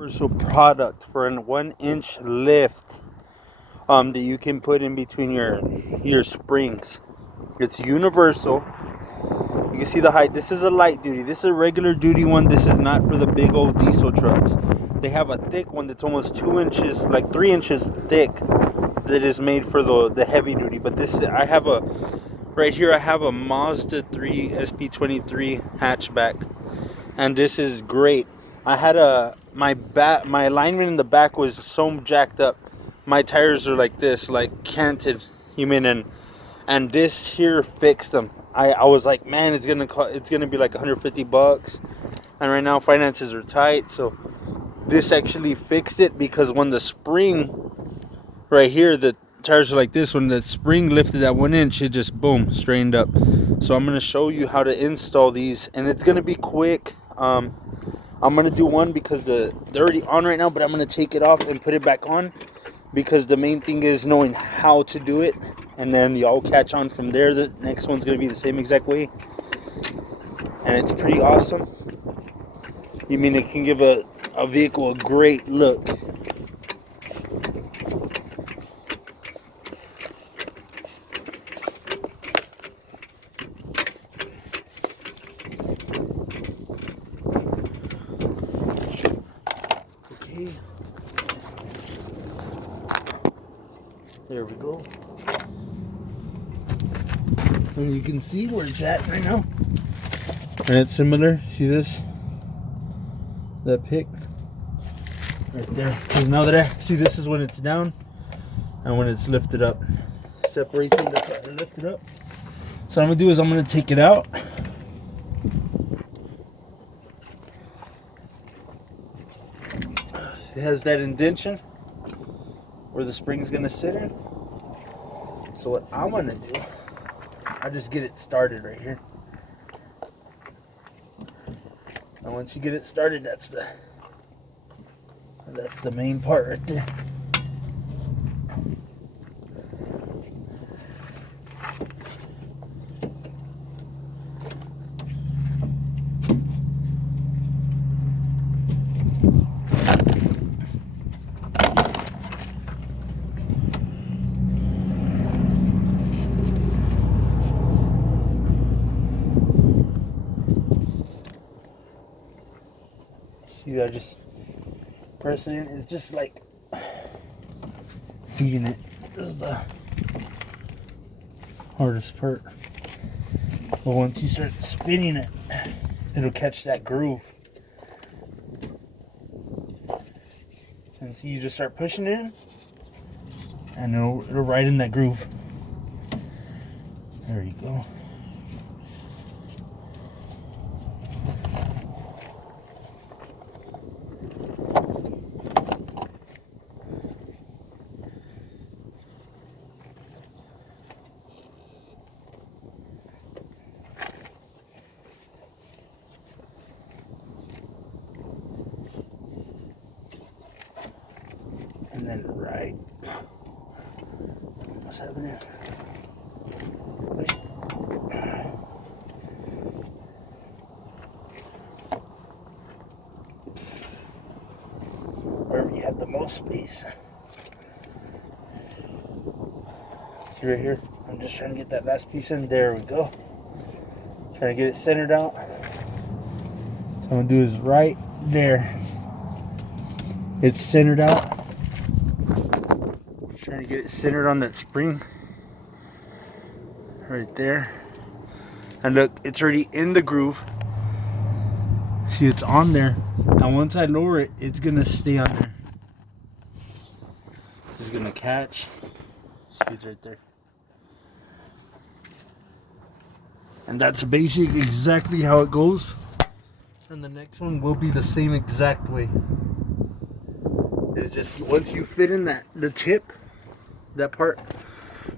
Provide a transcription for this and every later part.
Universal product for a 1-inch lift that you can put in between your springs. It's universal. You can see the height. This is a light duty. This is a regular duty one. This is not for the big old diesel trucks. They have a thick one that's almost 2 inches, like 3 inches thick, that is made for the heavy duty. But this, I have a, right here I have a Mazda 3 SP23 hatchback, and this is great. I had my alignment in the back was so jacked up. My tires are like this, like canted, you mean, and this here fixed them. I was like, man, it's gonna be like 150 bucks, and right now finances are tight, so this actually fixed it, because when the spring right here, the tires are like this, when the spring lifted that 1 inch, it just boom, straightened up. So I'm gonna show you how to install these, and it's gonna be quick. I'm gonna do one because they're already on right now, but I'm gonna take it off and put it back on, because the main thing is knowing how to do it, and then y'all catch on from there. The next one's gonna be the same exact way, and it's pretty awesome. You mean, it can give a vehicle a great look. Okay, there we go. And you can see where it's at right now, and it's similar. See this? That pick right there. Because now that I see, this is when it's down, and when it's lifted up, separates them. That's why I lift it up. So what I'm gonna do is I'm gonna take it out. It has that indentation where the spring's gonna sit in. So what I'm gonna do, I just get it started right here. And once you get it started, that's the main part right there. See, I just press it in. It's just like feeding it. This is the hardest part. But once you start spinning it, it'll catch that groove. And see, you just start pushing it in, and it'll ride in that groove. There you go. And then right, what's happening? Wait. Wherever you have the most space. See right here? I'm just trying to get that last piece in. There we go. Trying to get it centered out. So I'm gonna do is right there. It's centered out. Trying to get it centered on that spring right there, and look, it's already in the groove. See, it's on there, and once I lower it, it's gonna stay on there. It's gonna catch. See, it's right there, and that's basic exactly how it goes. And the next one will be the same exact way. It's just once you fit in the tip, that part,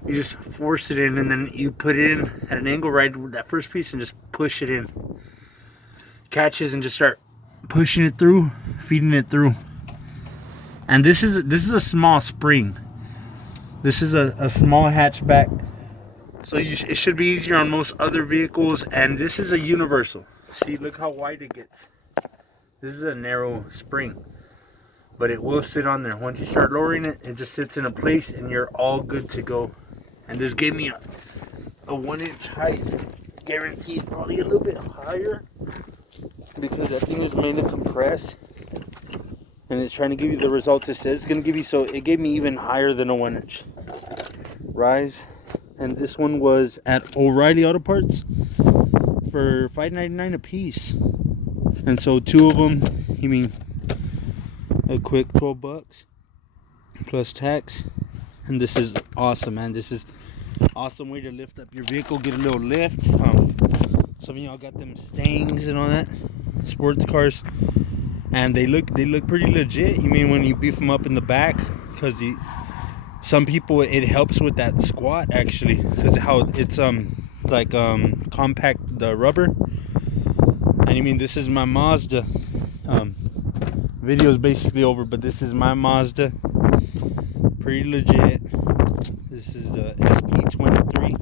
you just force it in, and then you put it in at an angle right with that first piece, and just push it in. Catches, and just start pushing it through, feeding it through. And this is a small spring. This is a small hatchback, so it should be easier on most other vehicles. And this is a universal. See, look how wide it gets. This is a narrow spring. but it will sit on there. Once you start lowering it, it just sits in a place and you're all good to go. And this gave me a 1-inch height, guaranteed, probably a little bit higher, because that thing is made to compress and it's trying to give you the results it says it's going to give you. So it gave me even higher than a 1-inch rise. And this one was at O'Reilly Auto Parts for $5.99 a piece. And so 2 of them, you mean a quick $12 plus tax. And this is awesome, man. This is awesome way to lift up your vehicle, get a little lift. Some of y'all got them Stangs and all that, sports cars, and they look pretty legit. You mean when you beef them up in the back, because some people, it helps with that squat actually, because how it's like compact the rubber. And you mean, this is my Mazda. Video is basically over, but this is my Mazda. Pretty legit. This is the SP23.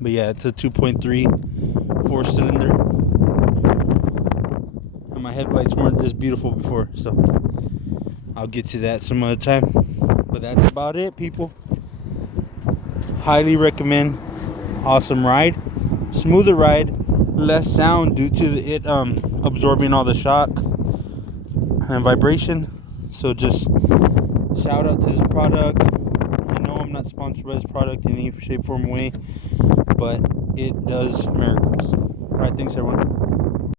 But yeah, it's a 2.3 4-cylinder. And my headlights weren't this beautiful before, so I'll get to that some other time. But that's about it, people. Highly recommend. Awesome ride. Smoother ride. Less sound due to it absorbing all the shock and vibration. So just shout out to this product. I know I'm not sponsored by this product in any shape, form, or way, but it does miracles. Alright, thanks everyone.